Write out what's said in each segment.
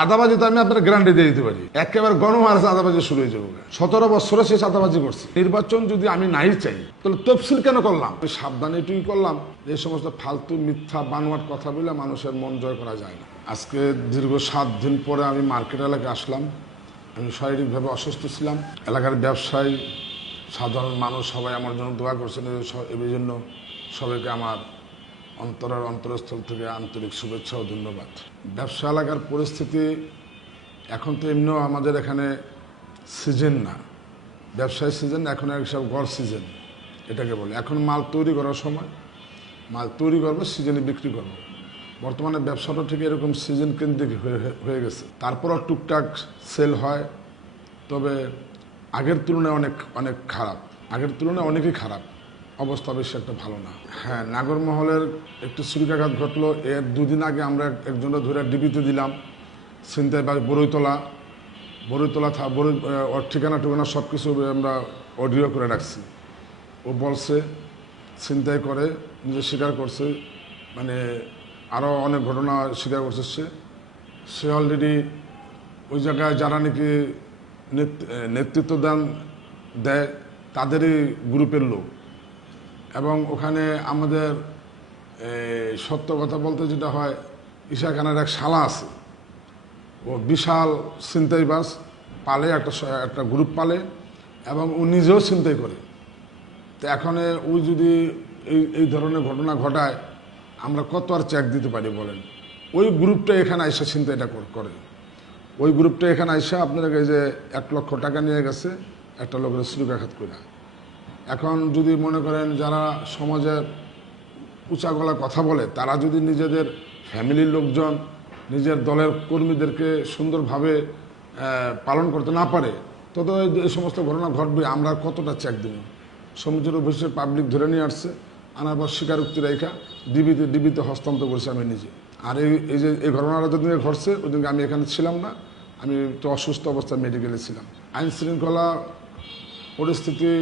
চাঁদাবাজি তো আমি আপনার গ্যারান্টি দিয়ে দিতে পারি, একেবারে গণহারে চাঁদাবাজি শুরু হয়ে যাবে। 17 বছরে সে চাঁদাবাজি করছে। নির্বাচন যদি আমি নাই চাই তাহলে তফসিল কেন করলাম? আমি সাবধানে এটুকুই করলাম, এই সমস্ত ফালতু মিথ্যা বানোয়াট কথা বলে মানুষের মন জয় করা যায় না। আজকে দীর্ঘ 7 দিন পরে আমি মার্কেট এলাকায় আসলাম। আমি শারীরিকভাবে অসুস্থ ছিলাম। এলাকার ব্যবসায়ী, সাধারণ মানুষ সবাই আমার জন্য দোয়া করছেন, এই জন্য সবাইকে আমার অন্তরস্থল থেকে আন্তরিক শুভেচ্ছা ও ধন্যবাদ। ব্যবসা এলাকার পরিস্থিতি এখন তো এমনিও আমাদের এখানে সিজন না, ব্যবসায়ী সিজন, এখন সব গড় সিজন এটাকে বলে। এখন মাল তৈরি করার সময়, মাল তৈরি করবো, সিজনে বিক্রি করবো। বর্তমানে ব্যবসাটা ঠিক এরকম সিজন কেন্দ্রিক হয়ে গেছে। তারপরও টুকটাক সেল হয়, তবে আগের তুলনায় অনেক খারাপ, আগের তুলনায় অনেকই খারাপ অবস্থা, বেশি একটা ভালো না। হ্যাঁ, নাগরমহলের একটু ছুরিকাঘাত ঘটলো। এর 2 দিন আগে আমরা একজনটা ধরে ডিবিতে দিলাম, ছিনতাই বা বড়ইতলা ওর ঠিকানা সব কিছু আমরা অডিও করে রাখছি। ও বলছে ছিনতাই করে, নিজে স্বীকার করছে, মানে আরও অনেক ঘটনা স্বীকার করছে। সে অলরেডি ওই জায়গায় যারা নাকি নেতৃত্ব দেয় তাদেরই গ্রুপের লোক। এবং ওখানে আমাদের সত্য কথা বলতে যেটা হয়, ঈশা খানের এক শালা আছে, ও বিশাল ছিনতাইবাজ, পালে একটা গ্রুপ পালে, এবং ও নিজেও ছিনতাই করে। তো এখন ওই যদি এই ধরনের ঘটনা ঘটায়, আমরা কত আর চেক দিতে পারি বলেন? ওই গ্রুপটা এখানে আইসা ছিনতাইটা করে। ওই গ্রুপটা এখানে আইসা আপনারা এই যে 1 লক্ষ টাকা নিয়ে গেছে একটা লোকের ছুরিকাঘাত করে। এখন যদি মনে করেন যারা সমাজের উঁচা গলায় কথা বলে, তারা যদি নিজেদের ফ্যামিলির লোকজন, নিজের দলের কর্মীদেরকে সুন্দরভাবে পালন করতে না পারে, তত এই সমস্ত ঘটনা ঘটবে। আমরা কতটা চেক দেব? সমুদ্রের অফিসে পাবলিক ধরে নিয়ে আসছে, আনার পর স্বীকারোক্তি রেখা ডিবিতে হস্তান্তর করেছি আমি নিজে। আর এই ঘটনাটা যেদিন ঘটছে ওইদিনকে আমি এখানে ছিলাম না, আমি তো অসুস্থ অবস্থায় মেডিকেলে ছিলাম। আইন শৃঙ্খলা পরিস্থিতি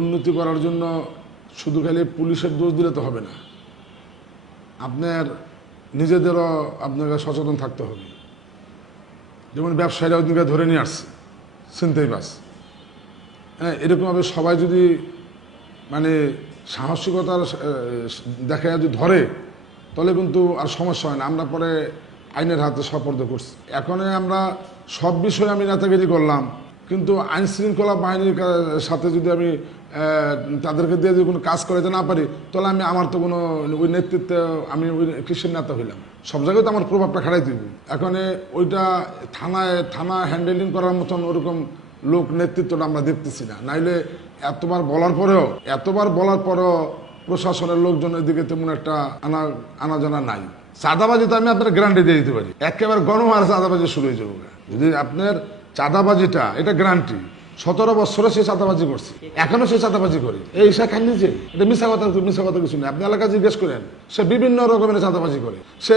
উন্নতি করার জন্য শুধু খালি পুলিশের দোষ দিলে তো হবে না, আপনার নিজেদেরও আপনাকে সচেতন থাকতে হবে। যেমন ব্যবসায়ীরা ওইদিকে ধরে নিয়ে আসছে ছিনতাইবাজ, হ্যাঁ, এরকমভাবে সবাই যদি মানে সাহসিকতার দেখা যদি ধরে, তাহলে কিন্তু আর সমস্যা হয় না। আমরা পরে আইনের হাতে সোপর্দ করছি। এখন আমরা সব বিষয়ে আমি নেতাগিরি করলাম, কিন্তু আইন শৃঙ্খলা বাহিনীর সাথে যদি আমি তাদেরকে দিয়ে যদি কোনো কাজ করাতে না পারি, তাহলে আমার তো কোনো ওই নেতৃত্বে আমি ওই কিসের নেতা হইলাম? সব জায়গায় তো আমার প্রভাবটা খাটাই দিব। এখন ওইটা থানা হ্যান্ডেলিং করার মতন ওরকম লোক নেতৃত্বটা আমরা দেখতেছি না। নাইলে এতবার বলার পরেও প্রশাসনের লোকজনের দিকে তেমন একটা আনাজানা নাই। চাঁদাবাজি তো আমি আপনার গ্যারান্টি দিয়ে দিতে পারি, একেবারে গণহারে চাঁদাবাজি শুরু হয়ে যাবে। যদি আপনার চাঁদাবাজিটা, এটা গ্যারান্টি। 17 বছরে সে চাঁদাবাজি করছে, এখনো সে চাঁদাবাজি করে। এই ঈশা খান নিজে, এটা মিথ্যা কথা কিছু নেই। আপনি এলাকা জিজ্ঞেস করেন, সে বিভিন্ন রকমের চাঁদাবাজি করে। সে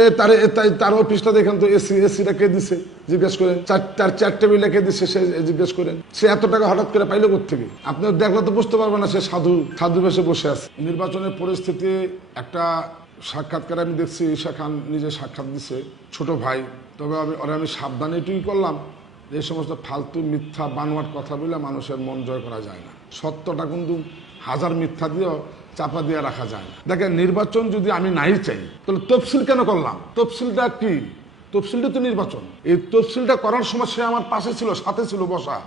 তার অফিসটা দেখেন তো, এসিটা কে দিচ্ছে জিজ্ঞেস করেন, তার 4 টেবিলে কে দিচ্ছে সে জিজ্ঞেস করেন। সে এত টাকা হঠাৎ করে পাইলো কোত্থেকে? আপনি দেখলে তো বুঝতে পারবেন না সে সাধু বেশে বসে আছে। নির্বাচনের পরিস্থিতি, একটা সাক্ষাৎকার আমি দেখছি, ঈশা খান নিজে সাক্ষাৎ দিচ্ছে, ছোট ভাই। তবে আমি সাবধানে এটুকুই করলাম, এই সমস্ত ফালতু মিথ্যা বানোয়াট কথা বলে মানুষের মন জয় করা যায় না। সত্যটা কিন্তু হাজার মিথ্যা দিয়েও চাপা দিয়ে রাখা যায় না। দেখেন, নির্বাচন যদি আমি নাই চাই তাহলে তফসিল কেন করলাম? তফসিলটা কি? তফসিলটা তো নির্বাচন। এই তফসিলটা করার সময় সে আমার পাশে ছিল, সাথে ছিল বসা,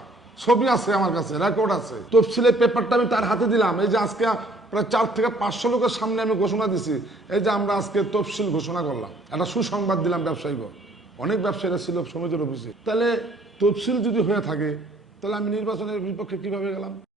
ছবি আছে আমার কাছে, রেকর্ড আছে। তফসিলের পেপারটা আমি তার হাতে দিলাম। এই যে আজকে প্রায় 4 থেকে 500 লোকের সামনে আমি ঘোষণা দিছি, এই যে আমরা আজকে তফসিল ঘোষণা করলাম, একটা সুসংবাদ দিলাম ব্যবসায়ীকে। অনেক ব্যবসায়ীরা ছিল সমিতির অফিসে। তাহলে তফসিল যদি হয়ে থাকে, তাহলে আমি নির্বাচনের বিপক্ষে কিভাবে গেলাম?